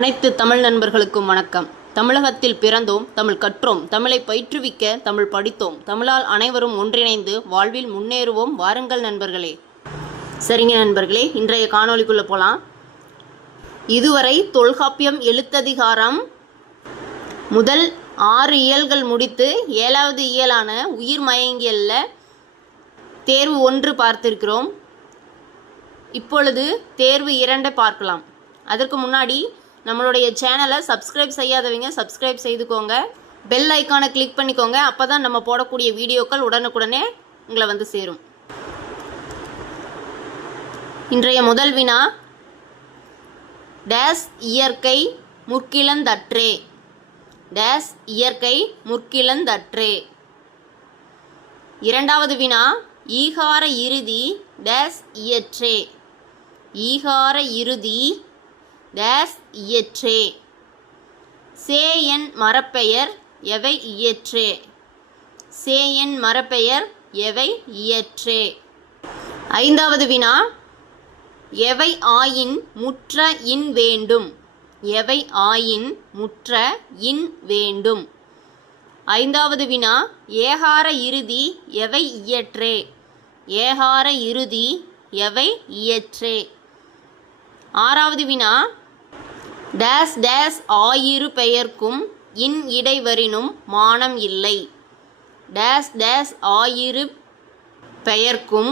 அனைத்து தமிழ் நண்பர்களுக்கும் வணக்கம். தமிழகத்தில் பிறந்தோம், தமிழ் கற்றோம், தமிழை பயிற்றுவிக்க தமிழ் படித்தோம், தமிழால் அனைவரும் ஒன்றிணைந்து வாழ்வில் முன்னேறுவோம். வாருங்கள் நண்பர்களே. சரிங்க நண்பர்களே, இன்றைய காணொளிக்குள்ளே போகலாம். இதுவரை தொல்காப்பியம் எழுத்ததிகாரம் முதல் 6 இயல்கள் முடித்து 7வது இயலான உயிர் மயங்கியலில் தேர்வு 1 பார்த்திருக்கிறோம். இப்பொழுது தேர்வு 2 பார்க்கலாம். அதற்கு முன்னாடி நம்மளுடைய சேனலை சப்ஸ்கிரைப் செய்யாதவங்க சப்ஸ்கிரைப் செய்துக்கோங்க. பெல் ஐக்கானை கிளிக் பண்ணிக்கோங்க. அப்போ தான் நம்ம போடக்கூடிய வீடியோக்கள் உடனுக்குடனே உங்களை வந்து சேரும். இன்றைய முதல் வினா, டேஸ் இயற்கை முற்கிழந்தற்றே. டேஸ் இயற்கை முற்கிழந்தற்றே. இரண்டாவது வினா, ஈகார இறுதி டேஸ் இயற்றே. ஈகார இறுதி டேஸ் இயற்றே. சேயன் மரப்பெயர் எவை இயற்றே. சேயன் மரப்பெயர் எவை இயற்றே. ஐந்தாவது வினா, எவை ஆயின் முற்ற இன் வேண்டும். எவை ஆயின் முற்ற இன் வேண்டும். ஐந்தாவது வினா, ஏகார இறுதி எவை இயற்றே. ஏகார இறுதி எவை இயற்றே. ஆறாவது வினா, டேஸ் டேஸ் ஆயிரு பெயர்க்கும் இன் இடைவரினும் மானம் இல்லை. டேஸ் டேஸ் ஆயிரு பெயர்க்கும்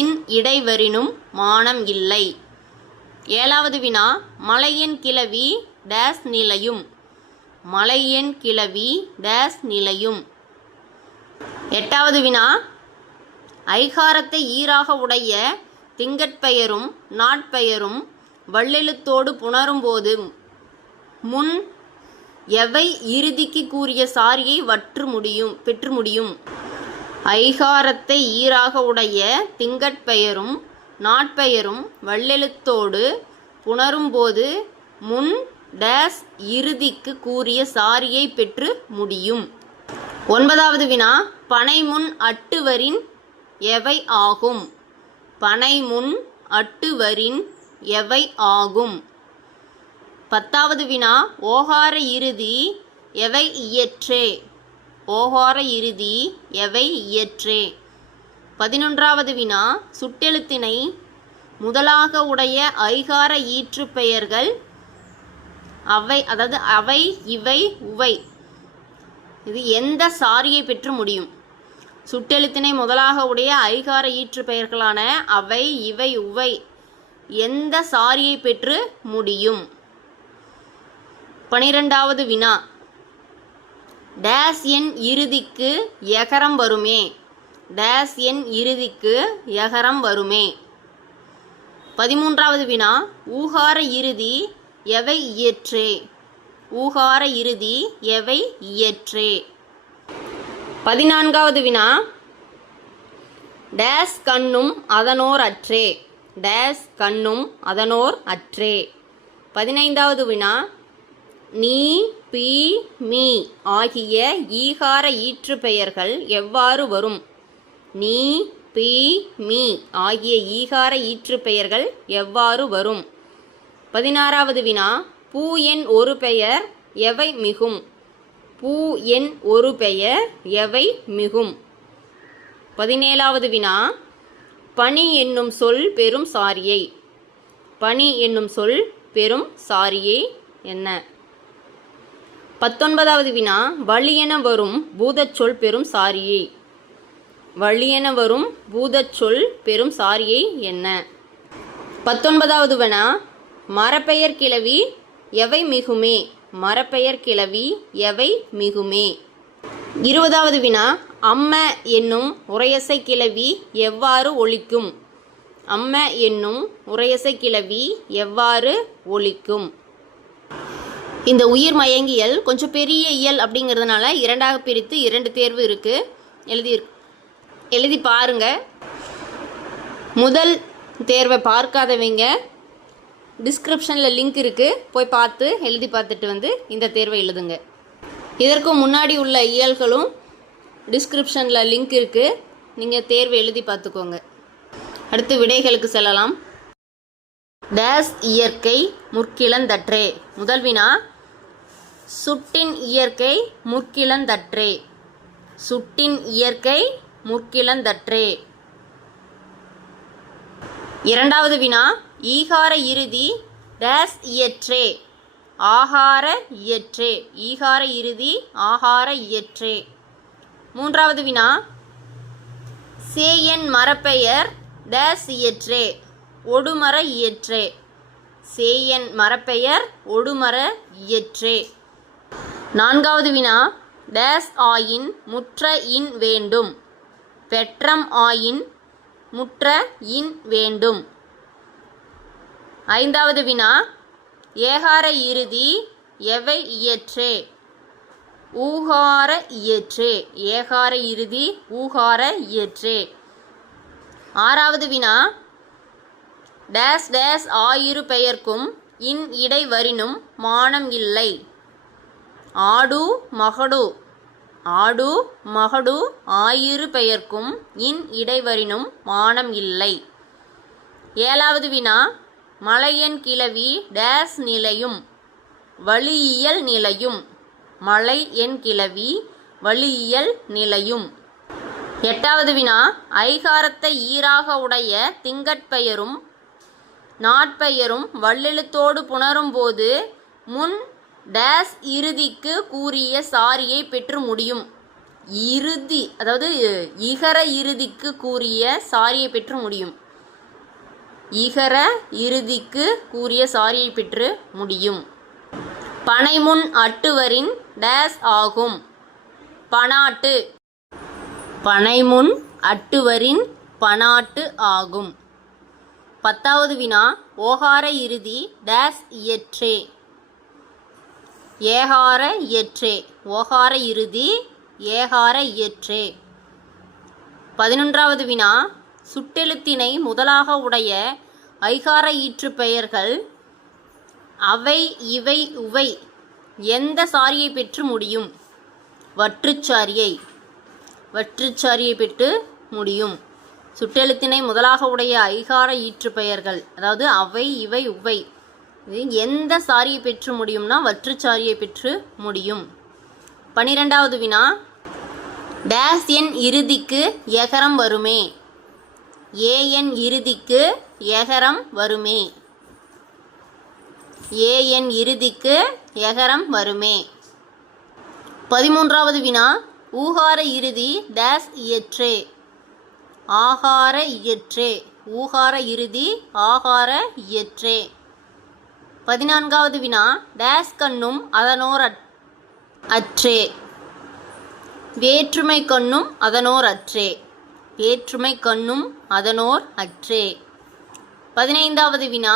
இன் இடைவரினும் மானம் இல்லை. ஏழாவது வினா, மலையன் கிளவி டேஸ் நிலையும். மலையன் கிளவி டேஸ் நிலையும். எட்டாவது வினா, ஐகாரத்தை ஈராக உடைய திங்கட்பெயரும் நாட்பெயரும் வள்ளெழுத்தோடு புணரும்போது முன் எவை இறுதிக்கு கூறிய சாரியை பெற்று முடியும். ஐகாரத்தை ஈராக உடைய திங்கட்பெயரும் நாட்பெயரும் வள்ளெழுத்தோடு புணரும்போது முன் டேஸ் இறுதிக்கு கூறிய சாரியை பெற்று முடியும். ஒன்பதாவது வினா, பனைமுன் அட்டுவரின் எவை ஆகும். பனைமுன் அட்டுவரின் எவை ஆகும். பத்தாவது வினா, ஓகார இறுதி எவை இயற்றே. ஓகார இறுதி எவை இயற்றே. 11வது வினா, சுட்டெழுத்தினை முதலாக உடைய ஐகார ஈற்று பெயர்கள் அவை, அதாவது அவை இவை உவை, இது எந்த சாரியை பெற்று முடியும். சுட்டெழுத்தினை முதலாக உடைய ஐகார ஈற்று பெயர்களான அவை இவை உவை எந்த சாரியை பெற்று முடியும். 12வது வினா, டேஸ் என் இறுதிக்கு எகரம் வருமே. டேஸ் என் இறுதிக்கு எகரம் வருமே. 13வது வினா, ஊகார இறுதி எவை இயற்றே. ஊகார இறுதி எவை இயற்றே. 14வது வினா, டேஸ் கண்ணும் அதனோர் அற்றே. டேஸ் கண்ணும் அதனோர் அற்றே. 15வது வினா, நீ பி மீ ஆகிய ஈகார ஈற்று பெயர்கள் எவ்வாறு வரும். நீ பி மீ ஆகிய ஈகார ஈற்று பெயர்கள் எவ்வாறு வரும். 16வது வினா, பூ என் ஒரு பெயர் எவை மிகும். பூ என் ஒரு பெயர் எவை மிகும். 17வது வினா, பனி என்னும் சொல் பெரும் சாரியை. பனி என்னும் சொல் பெரும் சாரியை என்ன. 19வது வினா, வலியென வரும் பூதச்சொல் பெரும் சாரியை. வலியென வரும் பூதச்சொல் பெரும் சாரியை என்ன. 19வது வினா, மரப்பெயர் கிளவி எவை மிகுமே. மரப்பெயர் கிளவி எவை மிகுமே. 20வது வினா, அம்ம என்னும் உரையசை கிளவி எவ்வாறு ஒலிக்கும். அம்ம என்னும் உரையசை கிளவி எவ்வாறு ஒலிக்கும். இந்த உயிர் மயங்கியல் கொஞ்சம் பெரிய இயல் அப்படிங்கிறதுனால 2ஆக பிரித்து 2 தேர்வு இருக்குது. எழுதி பாருங்க. முதல் தேர்வை பார்க்காதவங்க டிஸ்கிரிப்ஷனில் லிங்க் இருக்குது, போய் பார்த்து எழுதி பார்த்துட்டு வந்து இந்த தேர்வை எழுதுங்க. இதற்கு முன்னாடி உள்ள இயல்களும் டிஸ்கிரிப்ஷனில் லிங்க் இருக்குது, நீங்கள் தேர்வு எழுதி பார்த்துக்கோங்க. அடுத்து விடைகளுக்கு செல்லலாம். டேஸ் இயற்கை முற்கிழந்தற்றே. முதல் வினா சுட்டின் இயற்கை முற்கிழந்தற்றே. சுட்டின் இயற்கை முற்கிழந்தற்றே. இரண்டாவது வினா ஈகார இறுதி டேஸ் இயற்றே. ஆகார இயற்றே. ஈகார இறுதி ஆகார இயற்றே. மூன்றாவது வினா சேயன் மரப்பெயர் டேஸ் இயற்றே. ஒடுமர இயற்றே. சேயன் மரப்பெயர் ஒடுமர இயற்றே. நான்காவது வினா டேஸ் ஆயின் முற்ற இன் வேண்டும். பெற்றம் ஆயின் முற்ற இன் வேண்டும். ஐந்தாவது வினா ஏகார இறுதி எவை இயற்றே. ஊகார இயற்றே. ஏகார இறுதி ஊகார இயற்றே. ஆறாவது வினா டேஸ் டேஸ் ஆயிரு பெயர்க்கும் இன் இடை வரினும் மானம் இல்லை. ஆடு மகடு. ஆடு மகடு ஆயிரு பெயர்க்கும் இன் இடைவரினும் மானம் இல்லை. ஏழாவது வினா மலையன் கிளவி டேஸ் நிலையும் வழியியல் நிலையும். மலை என் கிளவி வழியியல் நிலையும். எட்டாவது வினா ஐகாரத்தை ஈராக உடைய திங்கட்பெயரும் நாட்பெயரும் வல்லெழுத்தோடு புணரும் போது முன் டேஸ் இறுதிக்கு கூறிய சாரியை பெற்று முடியும். இறுதி அதாவது இகர இறுதிக்கு கூறிய சாரியை பெற்று முடியும். இகர இறுதிக்கு கூறிய சாரியை பெற்று முடியும். பனைமுன் அட்டுவரின் டேஸ் ஆகும். பனாட்டு. பனைமுன் அட்டுவரின் பனாட்டு ஆகும். பத்தாவது வினா ஓகார இறுதி டேஸ் இயற்றே. ஏகார இயற்றே. ஓகார இறுதி ஏகார இயற்றே. 11வது வினா சுட்டெழுத்தினை முதலாக உடைய ஐகார ஈற்று பெயர்கள் அவை இவை உவை எந்த சாரியை பெற்று முடியும். வற்றுச்சாரியை. வற்றுச்சாரியை பெற்று முடியும். சுட்டெழுத்தினை முதலாக உடைய ஐகார ஈற்று பெயர்கள் அதாவது அவை இவை உவை எந்த சாரியை பெற்று முடியும்னா வற்றுச்சாரியை பெற்று முடியும். 12வது வினா டேஸ் என் இறுதிக்கு எகரம் வருமே. ஏஎன் இறுதிக்கு எகரம் வருமே. ஏஎன் இறுதிக்கு எகரம் வருமே. 13வது வினா ஊகார இறுதி டேஸ் இயற்றே. ஆகார இயற்றே. ஊகார இறுதி ஆகார இயற்றே. 14வது வினா டேஸ் கண்ணும் அதனோர் அற்றே. வேற்றுமை கண்ணும் அதனோர் அற்றே. வேற்றுமை கண்ணும் அதனோர் அற்றே. 15வது வினா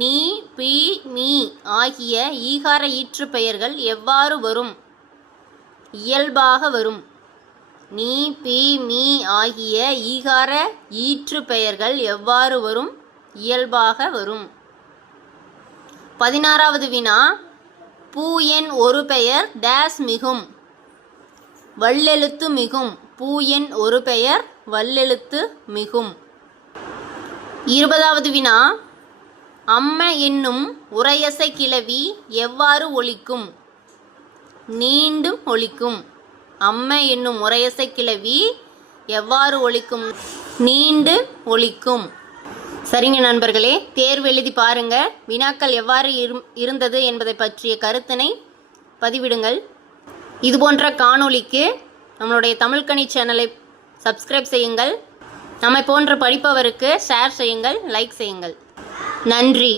நீ பி மீ ஆகிய ஈகார ஈற்று பெயர்கள் எவ்வாறு வரும். இயல்பாக வரும். நீ பி மீ ஆகிய ஈகார ஈற்று பெயர்கள் எவ்வாறு வரும். இயல்பாக வரும். 16வது வினா பூ என் ஒரு பெயர் டேஸ் மிகும். வல்லெழுத்து மிகும். பூ என் ஒரு பெயர் வல்லெழுத்து மிகும். 20வது வினா அம்ம என்னும் உரையசை கிளவி எவ்வாறு ஒலிக்கும். நீண்டும் ஒலிக்கும். அம்ம என்னும் உரையசை கிளவி எவ்வாறு ஒலிக்கும். நீண்டு ஒலிக்கும். சரிங்க நண்பர்களே, தேர்வு எழுதி பாருங்க. வினாக்கள் எவ்வாறு இருந்தது என்பதை பற்றிய கருத்தினை பதிவிடுங்கள். இதுபோன்ற காணொளிக்கு நம்மளுடைய தமிழ்கனி சேனலை சப்ஸ்கிரைப் செய்யுங்கள். நம்மை போன்ற படிப்பவருக்கு ஷேர் செய்யுங்கள், லைக் செய்யுங்கள். நன்றி.